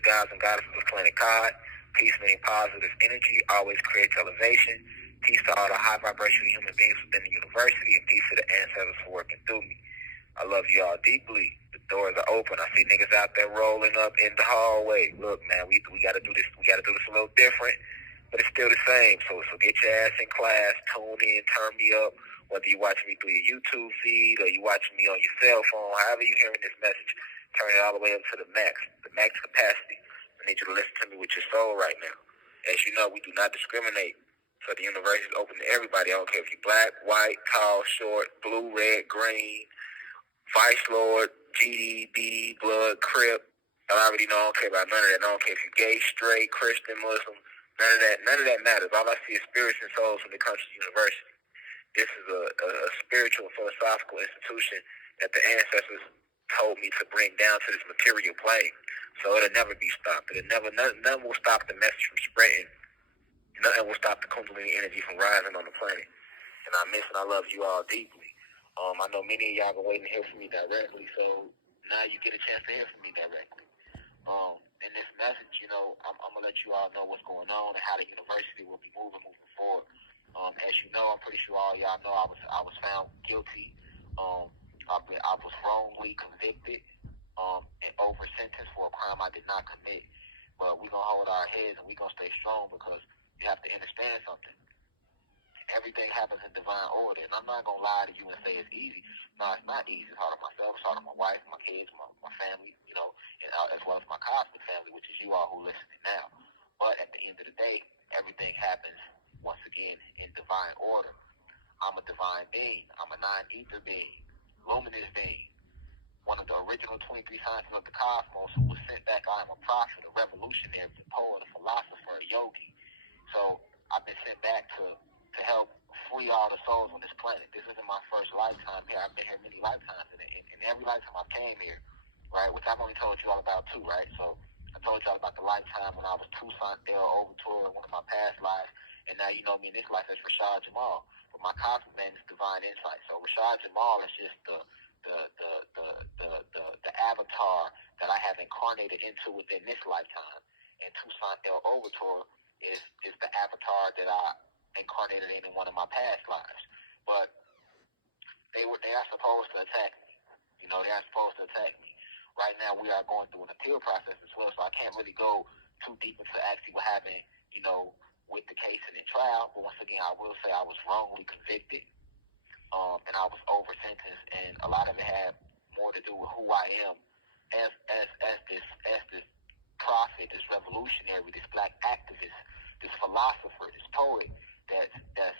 the gods and goddesses of planet God. Peace meaning positive energy, always creates elevation. Peace to all the high vibrational human beings within the university, and peace to the ancestors for working through me. I love you all deeply. The doors are open. I see niggas out there rolling up in the hallway. Look, man, we gotta do this. We gotta do this a little different, but it's still the same. So get your ass in class, tune in, turn me up. Whether you watching me through your YouTube feed or you watching me on your cell phone, however you hearing this message, turn it all the way up to the max capacity. I need you to listen to me with your soul right now. As you know, we do not discriminate. So the university is open to everybody. I don't care if you're black, white, tall, short, blue, red, green, Vice Lord, GD, BD, Blood, Crip. I already know. I don't care about none of that. I don't care if you're gay, straight, Christian, Muslim. None of that matters. All I see is spirits and souls when it comes to the university. This is a spiritual, philosophical institution that the ancestors told me to bring down to this material plane. So it'll never be stopped. None will stop the message from spreading. Nothing will stop the Kundalini energy from rising on the planet. And I miss and I love you all deeply. I know many of y'all been waiting to hear from me directly, so now you get a chance to hear from me directly. In this message, I'm gonna let you all know what's going on and how the university will be moving forward. As you know, I'm pretty sure all y'all know I was found guilty. I was wrongly convicted and over sentenced for a crime I did not commit. But we're gonna hold our heads and we're gonna stay strong because you have to understand something. Everything happens in divine order, and I'm not gonna lie to you and say it's easy. No, it's not easy. It's hard on myself, it's hard on my wife, my kids, my family, and as well as my cosmic family, which is you all who listening now. But at the end of the day, everything happens once again in divine order. I'm a divine being. I'm a non-ether being, luminous being, one of the original 23 scientists of the cosmos who was sent back. I am a prophet, a revolutionary, a poet, a philosopher, a yogi. So I've been sent back to help free all the souls on this planet. This isn't my first lifetime here. I've been here many lifetimes, and in every lifetime I came here, right, which I've only told you all about two, right? So I told you all about the lifetime when I was Toussaint Overture in one of my past lives, and now you know me in this life as Rashad Jamal. But my cosmic name is Divine Insight. So Rashad Jamal is just the avatar that I have incarnated into within this lifetime, and Toussaint Overture is the avatar that I incarnated in one of my past lives. But they are supposed to attack me. They are supposed to attack me. Right now we are going through an appeal process as well, so I can't really go too deep into actually what happened, with the case and the trial. But once again, I will say I was wrongly convicted, and I was over sentenced, and a lot of it had more to do with who I am as this prophet, this revolutionary, this black activist, this philosopher, this poet that's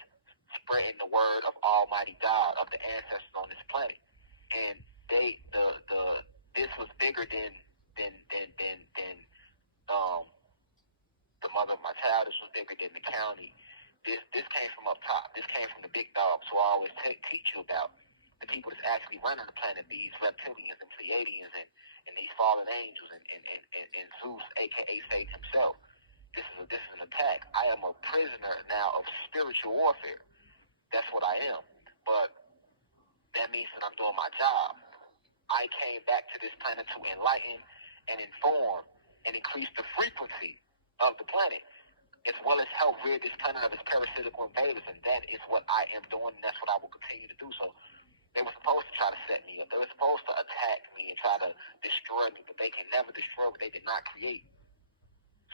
spreading the word of Almighty God, of the ancestors on this planet. And this was bigger than the mother of my child. This was bigger than the county. This came from up top. This came from the big dogs who I always teach you about, the people that's actually running the planet, these reptilians and Pleiadians and these fallen angels and Zeus, aka Satan himself. This is an attack. I am a prisoner now of spiritual warfare. That's what I am. But that means that I'm doing my job. I came back to this planet to enlighten and inform and increase the frequency of the planet, as well as help rid this planet of its parasitical invaders. And that is what I am doing, and that's what I will continue to do. So they were supposed to try to set me up. They were supposed to attack me and try to destroy me, but they can never destroy what they did not create.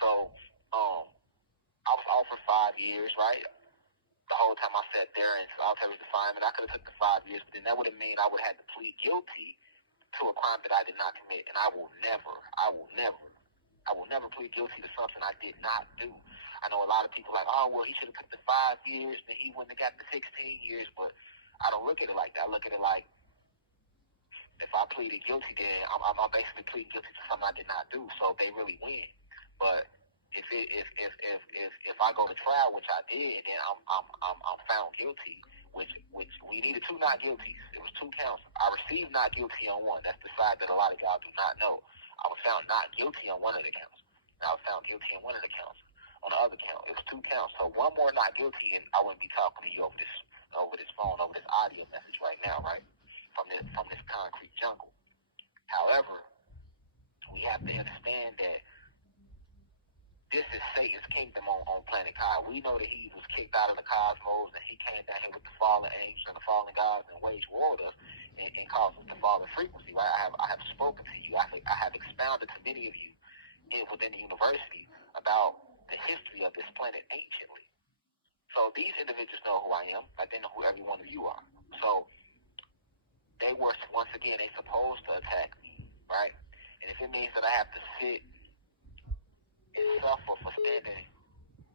So I was off for 5 years, right? The whole time I sat there and solitary confinement, I could have took the 5 years, but then that would have meant I would have had to plead guilty to a crime that I did not commit. And I will never plead guilty to something I did not do. I know a lot of people like, oh, well, he should have took the 5 years, and he wouldn't have got the 16 years, but I don't look at it like that. I look at it like, if I pleaded guilty, then I'm basically pleading guilty to something I did not do, so they really win. But if I go to trial, which I did, then I'm found guilty, which we needed 2 not guilties. It was 2 counts. I received not guilty on one. That's the side that a lot of y'all do not know. I was found not guilty on one of the counts. And I was found guilty on one of the counts. On the other count, it was 2 counts. So one more not guilty, and I wouldn't be talking to you over this phone, over this audio message right now, right? From this concrete jungle. However, we have to understand that Satan's kingdom on planet Kai. We know that he was kicked out of the cosmos and he came down here with the fallen angels and the fallen gods and waged war with us and caused us to fall in frequency, right? I have spoken to you. I have expounded to many of you within the university about the history of this planet anciently. So these individuals know who I am, like they know who every one of you are. So they were, once again, they supposed to attack me, right? And if it means that I have to sit and suffer for standing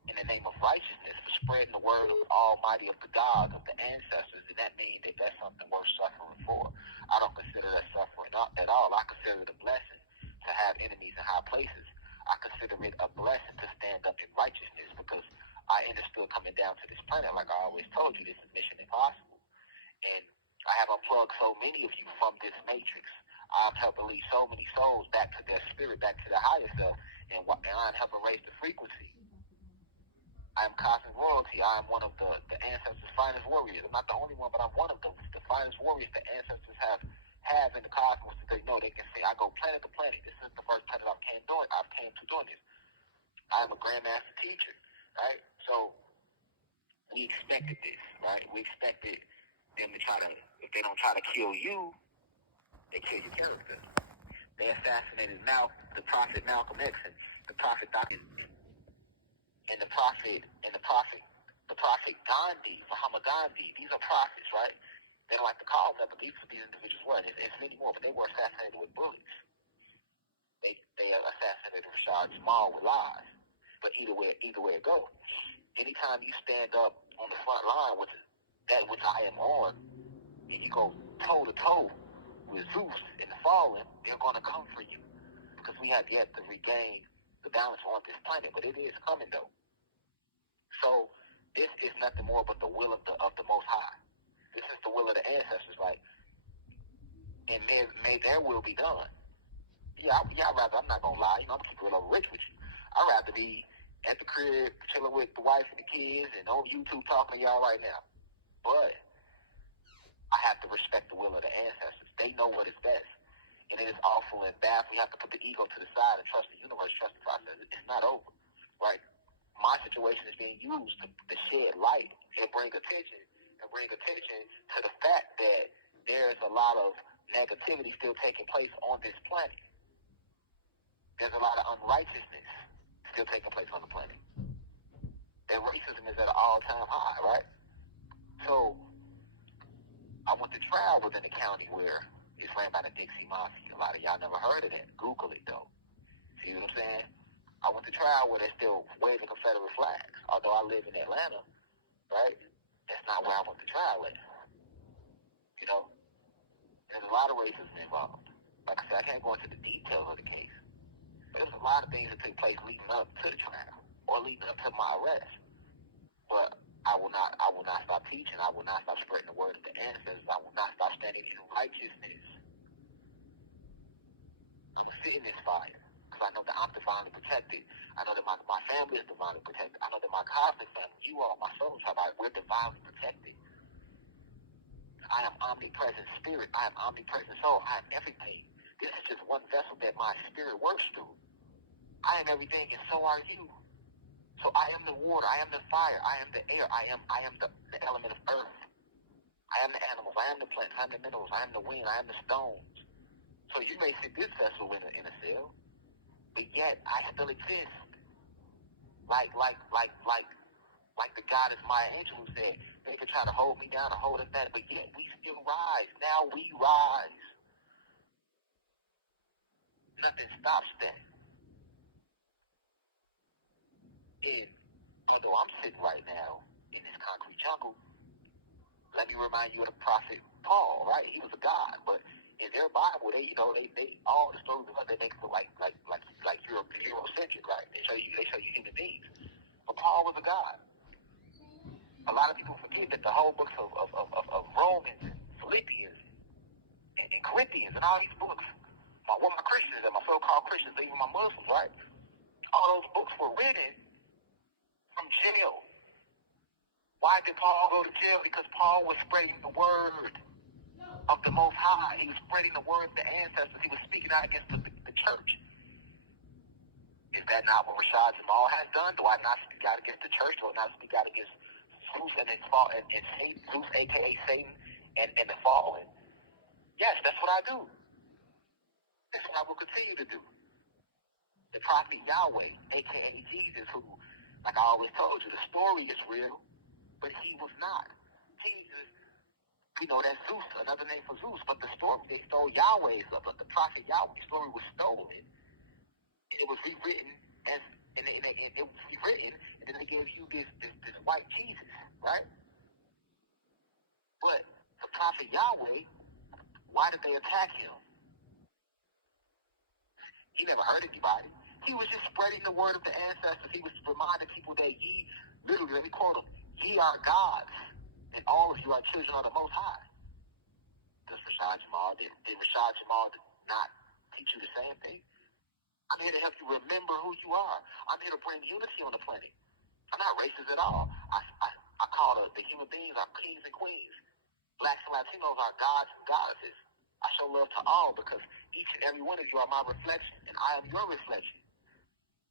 in the name of righteousness, for spreading the word of the Almighty, of the God, of the ancestors, then that means that that's something worth suffering for. I don't consider that suffering at all. I consider it a blessing to have enemies in high places. I consider it a blessing to stand up in righteousness because I understood coming down to this planet, like I always told you, this is mission impossible. And I have unplugged so many of you from this matrix. I've helped lead so many souls back to their spirit, back to their higher self, and I'm helping raise the frequency. I am cosmic royalty. I am one of the ancestors' finest warriors. I'm not the only one, but I'm one of the finest warriors the ancestors have in the cosmos. That they know they can say, I go planet to planet. This is the first planet I've came to doing this. I am a grandmaster teacher, right? So we expected this, right? We expected them to try to, if they don't try to kill you, they kill your character. They assassinated the prophet Malcolm X and the prophet Dr. and the prophet Gandhi, Muhammad Gandhi. These are prophets, right? They don't like to call them, but these individuals were. And there's many more, but they were assassinated with bullets. They assassinated Rashad Jamal with lies. But either way it goes, anytime you stand up on the front line with that which I am on, and you go toe to toe with Zeus and the fallen, they're going to come for you because we have yet to regain the balance on this planet. But it is coming though. So this is nothing more but the will of the Most High. This is the will of the ancestors, like, and may their will be done. I'd rather, I'm not gonna lie, I'm keeping it real rich with you. I'd rather be at the crib chilling with the wife and the kids and on YouTube talking to y'all right now. But I have to respect the will of the ancestors. They know what is best. And it is awful and bad. We have to put the ego to the side and trust the universe, trust the process. It's not over, right? My situation is being used to shed light and bring attention to the fact that there's a lot of negativity still taking place on this planet. There's a lot of unrighteousness still taking place on the planet. That racism is at an all-time high, right? So I went to trial within a county where it's ran by the Dixie Mafia. A lot of y'all never heard of that. Google it, though. See what I'm saying? I went to trial where they're still waving Confederate flags. Although I live in Atlanta, right? That's not where I went to trial at. You know? There's a lot of racism involved. Like I said, I can't go into the details of the case. But there's a lot of things that took place leading up to the trial or leading up to my arrest. But I will not stop teaching. I will not stop spreading the word of the ancestors. I will not stop standing in righteousness. I'm going to sit in this fire because I know that I'm divinely protected. I know that my family is divinely protected. I know that my cosmic family, you all, my soul tribe, we're divinely protected. I am omnipresent spirit. I am omnipresent soul. I am everything. This is just one vessel that my spirit works through. I am everything, and so are you. So I am the water. I am the fire. I am the air. I am the element of earth. I am the animals. I am the plants. I am the minerals. I am the wind. I am the stones. So you may see this vessel in a cell, but yet I still exist. Like the goddess Maya Angelou said, they could try to hold me down or hold us back, but yet we still rise. Now we rise. Nothing stops that. And although I'm sitting right now in this concrete jungle, let me remind you of the prophet Paul, right? He was a god, but in their Bible, they all the stories of us, they make it like Eurocentric, right? They show you human beings. But Paul was a god. A lot of people forget that the whole books of Romans, Philippians, and Corinthians, and all these books, my Christians and my so-called Christians, even my Muslims, right? All those books were written from jail. Why did Paul go to jail? Because Paul was spreading the word of the Most High. He was spreading the word of the ancestors. He was speaking out against the church. Is that not what Rashad Jamal has done? Do I not speak out against the church? Do I not speak out against Zeus and his fall and Satan, Zeus, aka Satan, and the fallen? Yes, that's what I do. That's what I will continue to do. The prophet Yahweh, aka Jesus, who, like I always told you, the story is real, but he was not. Jesus, that's Zeus, another name for Zeus, but the story, they stole Yahweh's, but the prophet Yahweh's story was stolen, and it was rewritten and it was rewritten, and then they gave you this white Jesus, right? But the prophet Yahweh, why did they attack him? He never hurt anybody. He was just spreading the word of the ancestors. He was reminding people that ye, literally, let me quote him, ye are gods, and all of you are children of the Most High. Does Rashad Jamal, did Rashad Jamal not teach you the same thing? I'm here to help you remember who you are. I'm here to bring unity on the planet. I'm not racist at all. I call the human beings our kings and queens. Blacks and Latinos are gods and goddesses. I show love to all because each and every one of you are my reflection, and I am your reflection.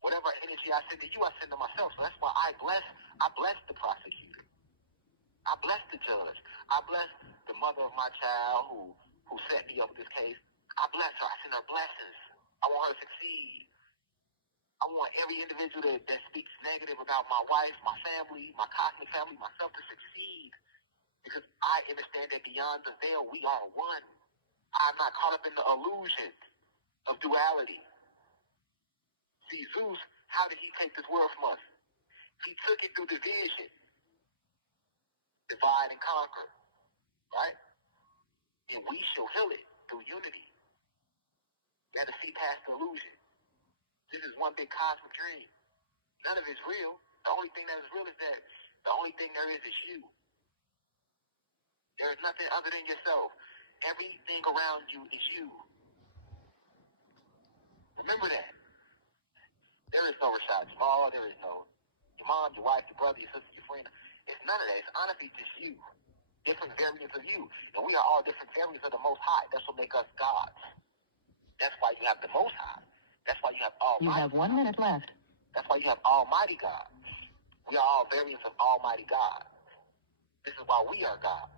Whatever energy I send to you, I send to myself. So that's why I bless the prosecutor. I bless the judge. I bless the mother of my child who set me up with this case. I bless her. I send her blessings. I want her to succeed. I want every individual that speaks negative about my wife, my family, my cosmic family, myself to succeed. Because I understand that beyond the veil, we are one. I'm not caught up in the illusion of duality. See, Zeus, how did he take this world from us? He took it through division. Divide and conquer. Right? And we shall heal it through unity. You have to see past the illusion. This is one big cosmic dream. None of it's real. The only thing that is real is that the only thing there is you. There is nothing other than yourself. Everything around you is you. Remember that. There is no Rashad Jamal. There is no your mom, your wife, your brother, your sister, your friend. It's none of that. It's honestly just you. Different variants of you. And we are all different variants of the Most High. That's what makes us gods. That's why you have the Most High. That's why you have Almighty. You have 1 minute left. That's why you have Almighty God. We are all variants of Almighty God. This is why we are gods.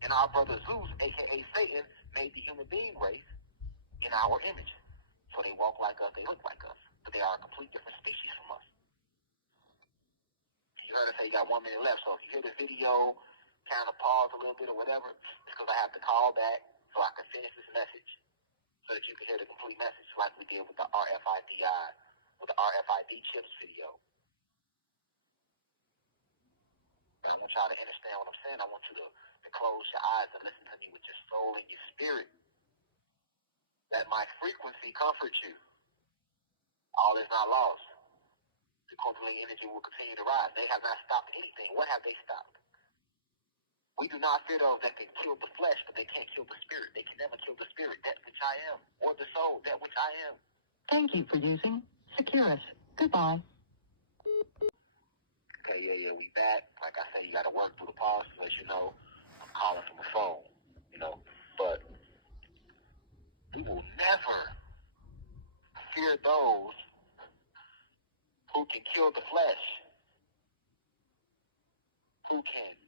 And our brother Zeus, a.k.a. Satan, made the human being race in our image. So they walk like us, they look like us. But they are a complete different species from us. You heard us say you got 1 minute left. So if you hear this video, kind of pause a little bit or whatever, it's because I have to call back so I can finish this message so that you can hear the complete message like we did with the RFID chips video. But I want y'all to understand what I'm saying. I want you to close your eyes and listen to me with your soul and your spirit. Let my frequency comfort you. All is not lost. The Kundalini energy will continue to rise. They have not stopped anything. What have they stopped? We do not fear those that can kill the flesh, but they can't kill the spirit. They can never kill the spirit, that which I am, or the soul, that which I am. Thank you for using Securus. Goodbye. Okay, yeah, we back. Like I said, you got to work through the pause to let you know I'm calling from a phone, But we will never fear those who can kill the flesh, who can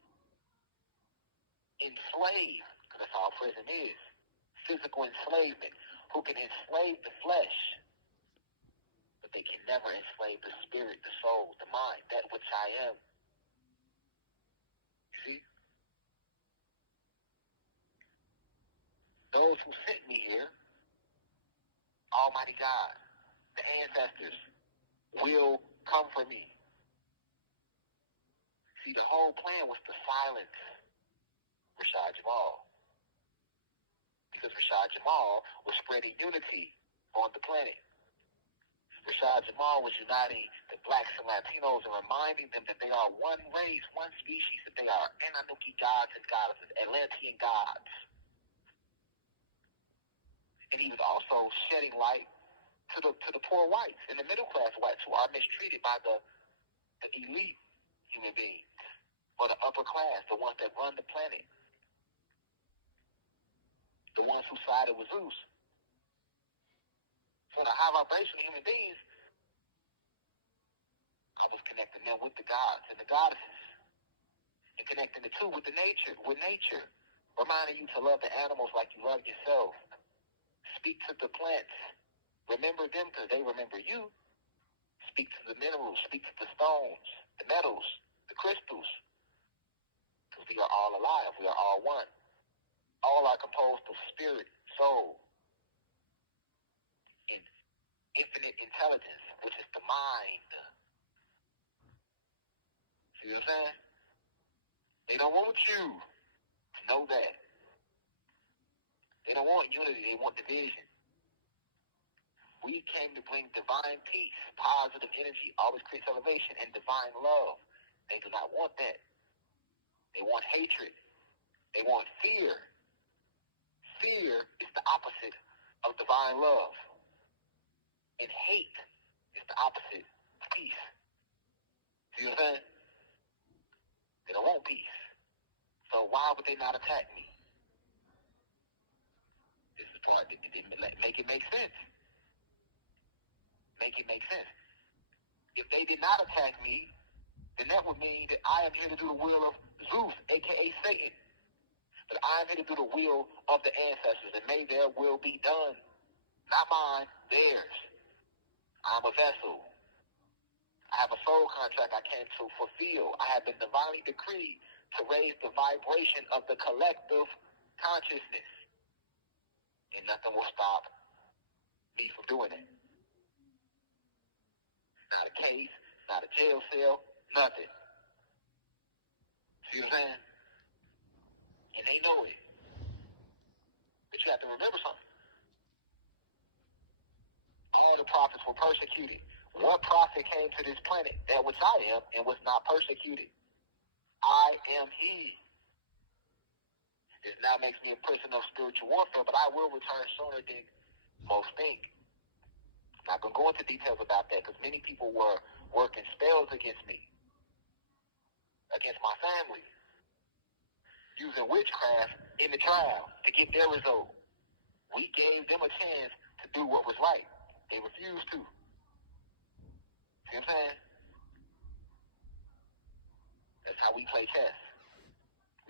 enslave, because that's all prison is, physical enslavement, who can enslave the flesh, but they can never enslave the spirit, the soul, the mind, that which I am. You see? Those who sent me here, Almighty God, the ancestors, will come for me. See, the whole plan was to silence Rashad Jamal. Because Rashad Jamal was spreading unity on the planet. Rashad Jamal was uniting the blacks and Latinos and reminding them that they are one race, one species, that they are Anunnaki gods and goddesses, Atlantean gods. And he was also shedding light to the poor whites and the middle class whites who are mistreated by the elite human beings, or the upper class, the ones that run the planet, the ones who sided with Zeus. For the high vibrational human beings, I was connecting them with the gods and the goddesses, and connecting the two with nature, reminding you to love the animals like you love yourself. Speak to the plants. Remember them because they remember you. Speak to the minerals. Speak to the stones, the metals, the crystals. Because we are all alive. We are all one. All are composed of spirit, soul, and infinite intelligence, which is the mind. See what I'm saying? They don't want you to know that. They don't want unity. They want division. We came to bring divine peace, positive energy, always creates elevation, and divine love. They do not want that. They want hatred. They want fear. Fear is the opposite of divine love. And hate is the opposite of peace. See what I'm saying? They don't want peace. So why would they not attack me? This is the part that make it make sense. Make it make sense. If they did not attack me, then that would mean that I am here to do the will of Zeus, a.k.a. Satan. That I am here to do the will of the ancestors, and may their will be done. Not mine, theirs. I'm a vessel. I have a soul contract I came to fulfill. I have been divinely decreed to raise the vibration of the collective consciousness. And nothing will stop me from doing it. Not a case, not a jail cell, nothing. See what I'm saying? And they know it. But you have to remember something. All the prophets were persecuted. What prophet came to this planet, that which I am, and was not persecuted? I am he. This now makes me a prisoner of spiritual warfare, but I will return sooner than most think. I'm not going to go into details about that because many people were working spells against me, against my family, using witchcraft in the trial to get their result. We gave them a chance to do what was right. They refused to. See what I'm saying? That's how we play chess.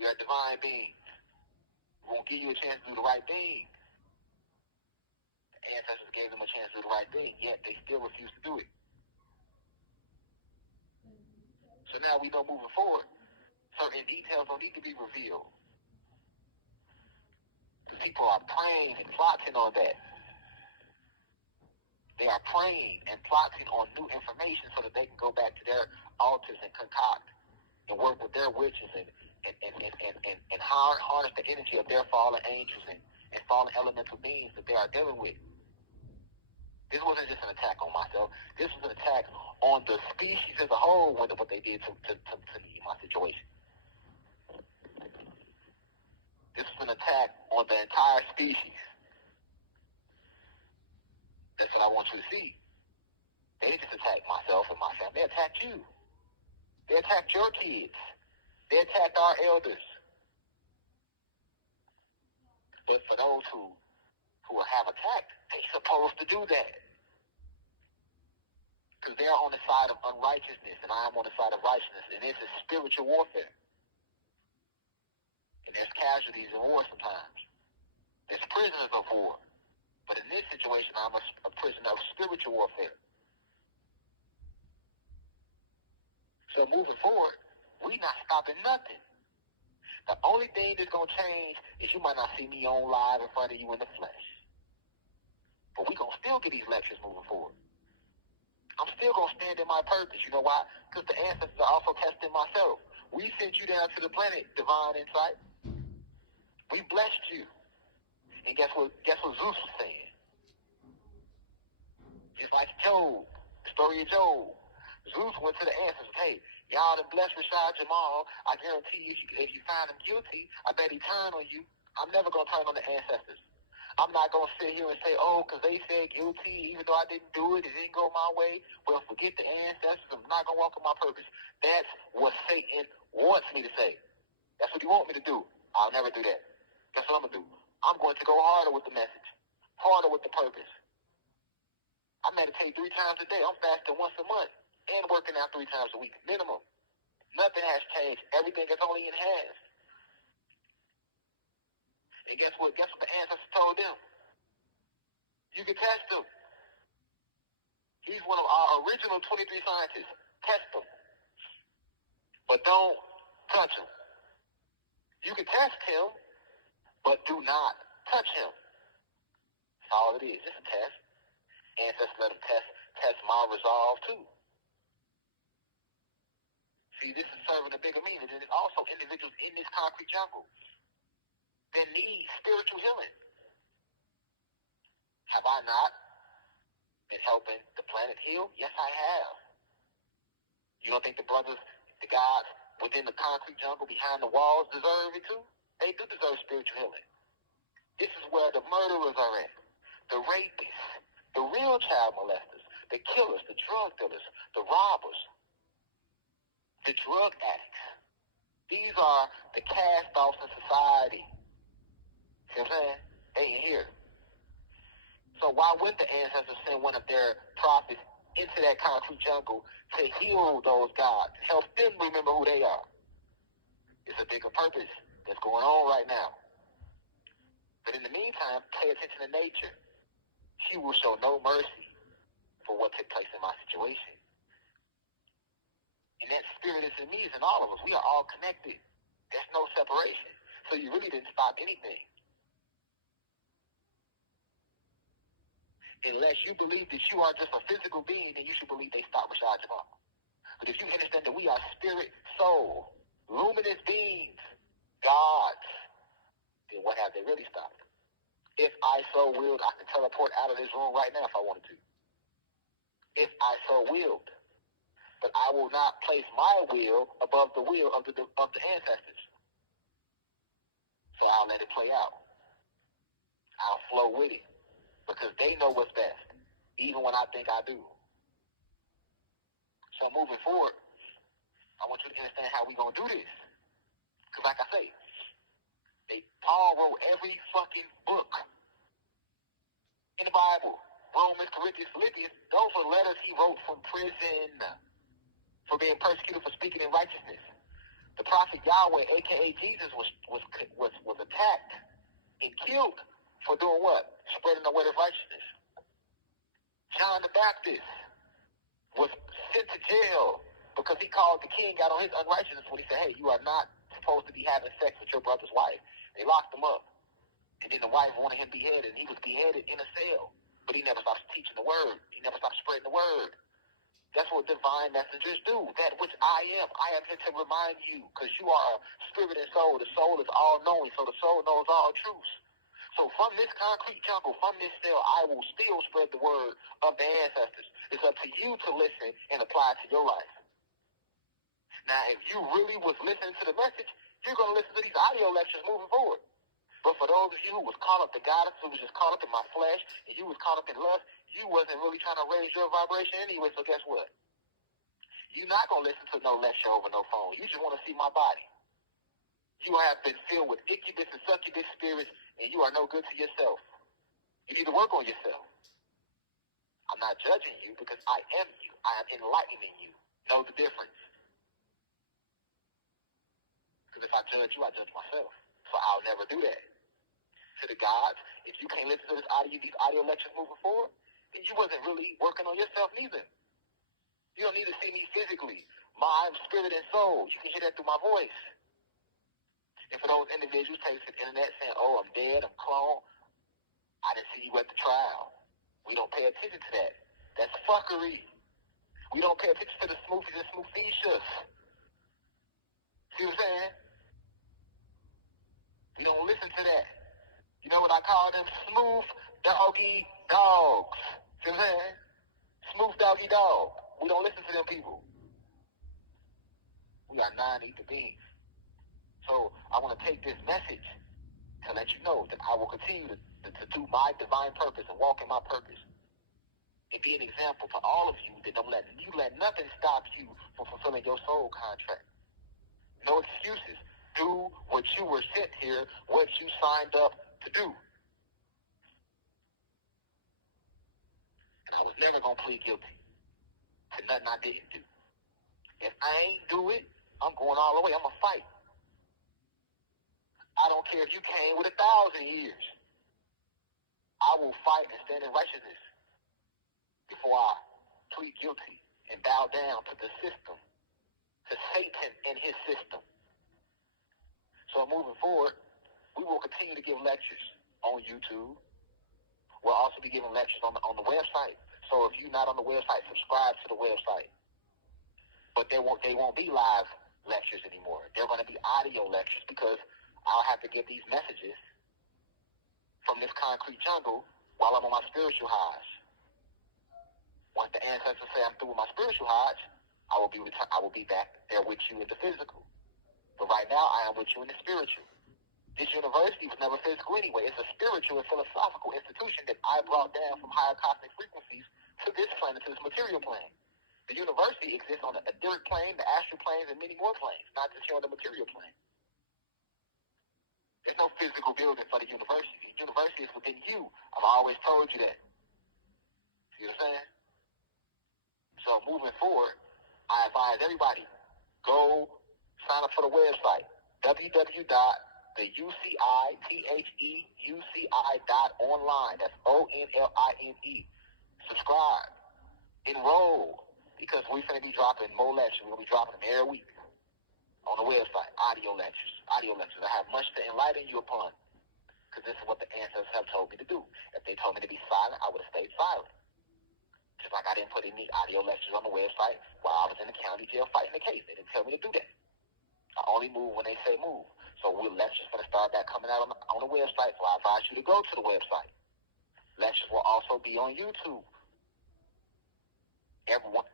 We are divine beings. We won't give you a chance to do the right thing. The ancestors gave them a chance to do the right thing, yet they still refuse to do it. So now we know moving forward, certain details don't need to be revealed. Because people are praying and plotting on that. They are praying and plotting on new information so that they can go back to their altars and concoct and work with their witches and harness the energy of their fallen angels and fallen elemental beings that they are dealing with. This wasn't just an attack on myself. This was an attack on the species as a whole, what they did to me in my situation. This was an attack on the entire species. That's what I want you to see. They didn't just attack myself and my family. They attacked you. They attacked your kids. They attacked our elders. But for those who have attacked, they're supposed to do that. Because they're on the side of unrighteousness, and I am on the side of righteousness, and this is spiritual warfare. And there's casualties in war sometimes. There's prisoners of war. But in this situation, I'm a prisoner of spiritual warfare. So moving forward, we not stopping nothing. The only thing that's going to change is you might not see me on live in front of you in the flesh. But we going to still get these lectures moving forward. I'm still going to stand in my purpose. You know why? Because the ancestors are also testing myself. We sent you down to the planet, divine insight. We blessed you. And guess what Zeus was saying? Just like Job, the story of Job. Zeus went to the ancestors, hey, y'all done blessed Rashad Jamal. I guarantee you, if you find him guilty, I bet he turn on you. I'm never going to turn on the ancestors. I'm not going to sit here and say, oh, because they said guilty, even though I didn't do it, it didn't go my way. Well, forget the ancestors. I'm not going to walk in my purpose. That's what Satan wants me to say. That's what he wants me to do. I'll never do that. That's what I'm going to do. I'm going to go harder with the message, harder with the purpose. I meditate 3 times a day. I'm fasting once a month and working out 3 times a week, minimum. Nothing has changed. Everything is only enhanced. And guess what? Guess what the ancestors told them? You can test him. He's one of our original 23 scientists. Test him. But don't touch him. You can test him, but do not touch him. That's all it is. It's a test. Ancestors let him test my resolve too. See, this is serving a bigger meaning. And there's also individuals in this concrete jungle that need spiritual healing. Have I not been helping the planet heal? Yes, I have. You don't think the brothers, the guys within the concrete jungle behind the walls deserve it too? They do deserve spiritual healing. This is where the murderers are at, the rapists, the real child molesters, the killers, the drug dealers, the robbers, the drug addicts. These are the cast-offs in society. See what I'm saying? They ain't here. So why wouldn't the ancestors send one of their prophets into that concrete jungle to heal those gods, help them remember who they are? It's a bigger purpose that's going on right now. But in the meantime, pay attention to nature. She will show no mercy for what took place in my situation. And that spirit is in me, is in all of us. We are all connected. There's no separation. So you really didn't stop anything. Unless you believe that you are just a physical being, then you should believe they stopped Rashad Jamal. But if you understand that we are spirit, soul, luminous beings, gods, then what have they really stopped? If I so willed, I can teleport out of this room right now if I wanted to. If I so willed. But I will not place my will above the will of the ancestors. So I'll let it play out. I'll flow with it. Because they know what's best, even when I think I do. So moving forward, I want you to understand how we're going to do this. Because like I say, Paul wrote every fucking book in the Bible. Romans, Corinthians, Philippians, those are letters he wrote from prison for being persecuted for speaking in righteousness. The prophet Yahweh, a.k.a. Jesus, was attacked and killed for doing what? Spreading the word of righteousness. John the Baptist was sent to jail because he called the king out on his unrighteousness when he said, hey, you are not supposed to be having sex with your brother's wife. They locked him up. And then the wife wanted him beheaded, and he was beheaded in a cell. But he never stopped teaching the word. He never stopped spreading the word. That's what divine messengers do. That which I am here to remind you, because you are a spirit and soul. The soul is all-knowing, so the soul knows all truths. So from this concrete jungle, from this cell, I will still spread the word of the ancestors. It's up to you to listen and apply it to your life. Now, if you really was listening to the message, you're going to listen to these audio lectures moving forward. But for those of you who was caught up in goddess, who was just caught up in my flesh, and you was caught up in lust, you wasn't really trying to raise your vibration anyway, so guess what? You're not going to listen to no lecture over no phone. You just want to see my body. You have been filled with incubus and succubus spirits, and you are no good to yourself. You need to work on yourself. I'm not judging you because I am you. I am enlightening you. Know the difference. Because if I judge you, I judge myself. So I'll never do that. To the gods, if you can't listen to these audio lectures moving forward, then you wasn't really working on yourself neither. You don't need to see me physically. Mind, spirit, and soul. You can hear that through my voice. And for those individuals taking to the internet saying, oh, I'm dead, I'm cloned, I didn't see you at the trial. We don't pay attention to that. That's fuckery. We don't pay attention to the smoothies and smoothicious. See what I'm saying? We don't listen to that. You know what I call them? Smooth doggy dogs. See what I'm saying? Smooth doggy dog. We don't listen to them people. We are non-ether beings. So I want to take this message to let you know that I will continue to do my divine purpose and walk in my purpose. And be an example to all of you that don't let nothing stop you from fulfilling your soul contract. No excuses. Do what you were sent here, what you signed up to do. And I was never going to plead guilty to nothing I didn't do. If I ain't do it, I'm going all the way. I'm going to fight. I don't care if you came with 1,000 years. I will fight and stand in righteousness before I plead guilty and bow down to the system, to Satan and his system. So moving forward, we will continue to give lectures on YouTube. We'll also be giving lectures on the website. So if you're not on the website, subscribe to the website. But they won't be live lectures anymore. They're going to be audio lectures because I'll have to give these messages from this concrete jungle while I'm on my spiritual highs. Once the ancestors say I'm through with my spiritual highs, I will be back there with you in the physical. But right now, I am with you in the spiritual. This university was never physical anyway. It's a spiritual and philosophical institution that I brought down from higher cosmic frequencies to this planet, to this material plane. The university exists on the etheric plane, the astral planes, and many more planes, not just here on the material plane. There's no physical building for the university. The university is within you. I've always told you that. See what I'm saying? So moving forward, I advise everybody, go sign up for the website, www.theucitheUCI.online. That's ONLINE. Subscribe. Enroll. Because we're going to be dropping more lectures. We're going to be dropping them every week on the website. Audio lectures. I have much to enlighten you upon. Because this is what the ancestors have told me to do. If they told me to be silent, I would have stayed silent. Just like I didn't put any audio lectures on the website while I was in the county jail fighting the case. They didn't tell me to do that. I only move when they say move. So lectures going to start back coming out on the website. So I advise you to go to the website. Lectures will also be on YouTube. Everyone,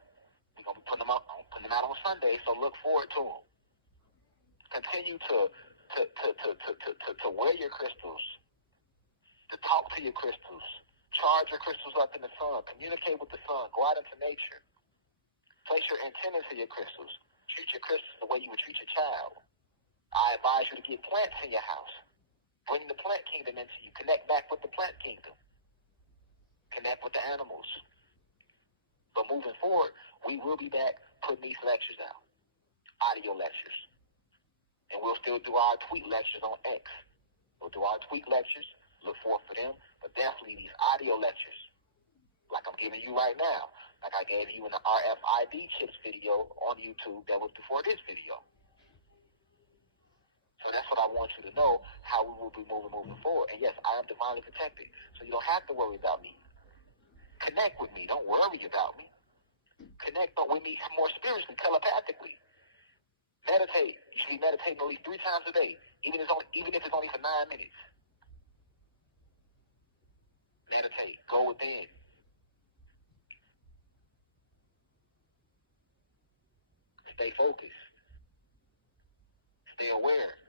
we're going to be putting them out on Sunday. So look forward to them. Continue to wear your crystals, to talk to your crystals, charge your crystals up in the sun, communicate with the sun, go out into nature, place your antennas to your crystals, treat your crystals the way you would treat your child. I advise you to get plants in your house. Bring the plant kingdom into you. Connect back with the plant kingdom. Connect with the animals. But moving forward, we will be back putting these lectures out, audio lectures. And we'll still do our tweet lectures on X. We'll do our tweet lectures. Look forward for them. But definitely these audio lectures, like I'm giving you right now, like I gave you in the RFID chips video on YouTube that was before this video. So that's what I want you to know, how we will be moving forward. And yes, I am divinely protected. So you don't have to worry about me. Connect with me. Don't worry about me. Connect with me more spiritually, telepathically. Meditate. You should be meditating at least 3 times a day, even if it's only for 9 minutes. Meditate. Go within. Stay focused. Stay aware.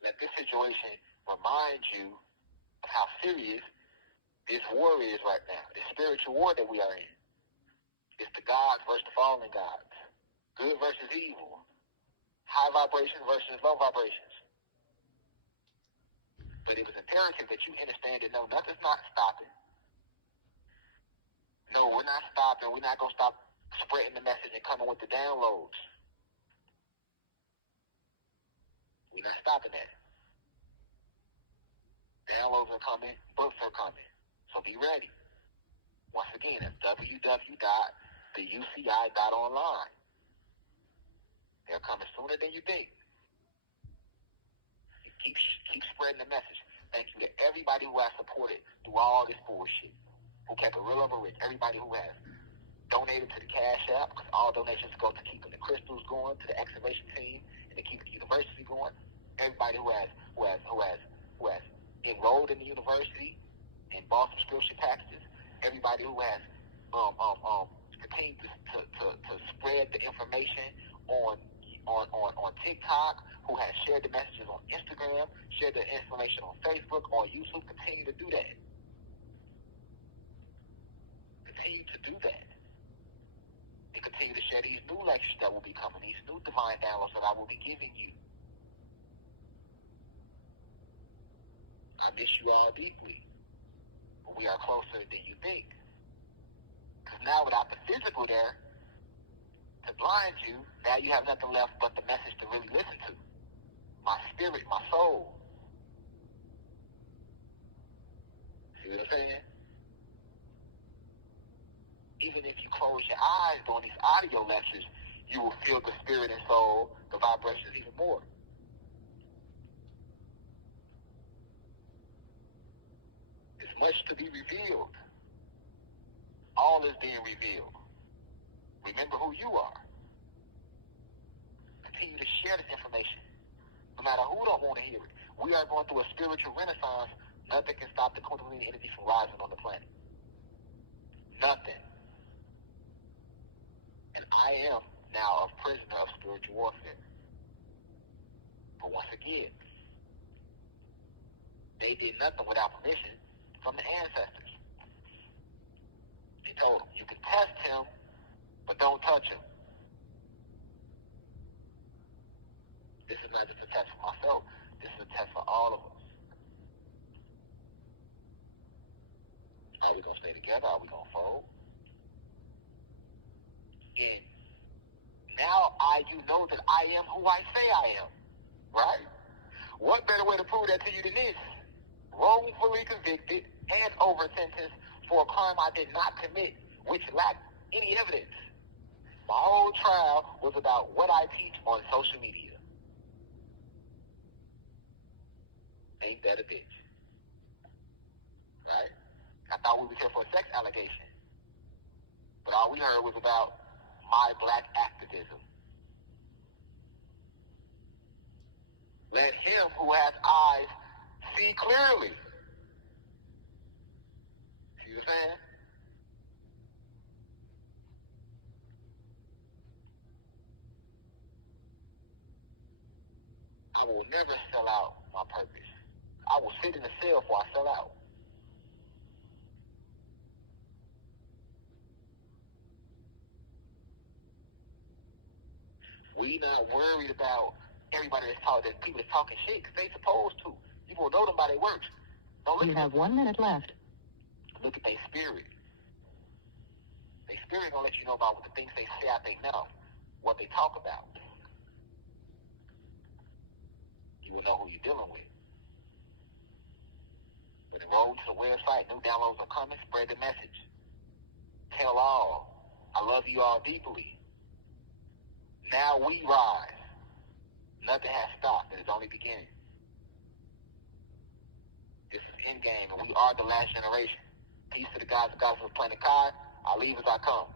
Let this situation remind you of how serious this war is right now. This spiritual war that we are in. It's the gods versus the fallen gods. Good versus evil. High vibrations versus low vibrations. But it was imperative that you understand and know nothing's not stopping. No, we're not stopping. We're not going to stop spreading the message and coming with the downloads. We're not stopping that. Downloads are coming. Books are coming. So be ready. Once again, it's www.theuci.online. They're coming sooner than you think. Keep spreading the message. Thank you to everybody who has supported through all this bullshit. Who kept it real over rich. Everybody who has donated to the Cash App, because all donations go to keeping the crystals going, to the excavation team, and to keep the university going. Everybody who has enrolled in the university and bought subscription packages. Everybody who has continued to spread the information on TikTok, who has shared the messages on Instagram, shared the information on Facebook, on YouTube. Continue to do that. Continue to do that. And continue to share these new lectures that will be coming, these new divine downloads that I will be giving you. I miss you all deeply. we are closer than you think. Because now without the physical there to blind you, now you have nothing left but the message to really listen to. My spirit, my soul. See what I'm saying? Even if you close your eyes during these audio lectures, you will feel the spirit and soul, the vibrations even more. It's much to be revealed. All is being revealed. Remember who you are. Continue to share this information. No matter who don't want to hear it. We are going through a spiritual renaissance. Nothing can stop the Kundalini energy from rising on the planet. Nothing. And I am now a prisoner of spiritual warfare. But once again, they did nothing without permission from the ancestors. He told them, you can test him, but don't touch him. This is not just a test for myself. This is a test for all of us. Are we going to stay together? Are we going to fold? And now you know that I am who I say I am. Right? What better way to prove that to you than this? Wrongfully convicted and over sentenced for a crime I did not commit, which lacked any evidence. My whole trial was about what I teach on social media. Ain't that a bitch? Right? I thought we was here for a sex allegation. But all we heard was about my black activism. Let him who has eyes see clearly. See what I'm saying? I will never sell out my purpose. I will sit in the cell before I sell out. We not worried about everybody that's talking, that people that's talking shit, because they supposed to. You will know them by their works. Don't you have 1 minute left. Look at their spirit. Their spirit gonna let you know about what the things they say out they know, what they talk about. You will know who you're dealing with. But enroll to the website, new downloads are coming, spread the message. Tell all. I love you all deeply. Now we rise. Nothing has stopped. It is only beginning. This is endgame, and we are the last generation. Peace to the gods and goddesses of planet Kai. I leave as I come.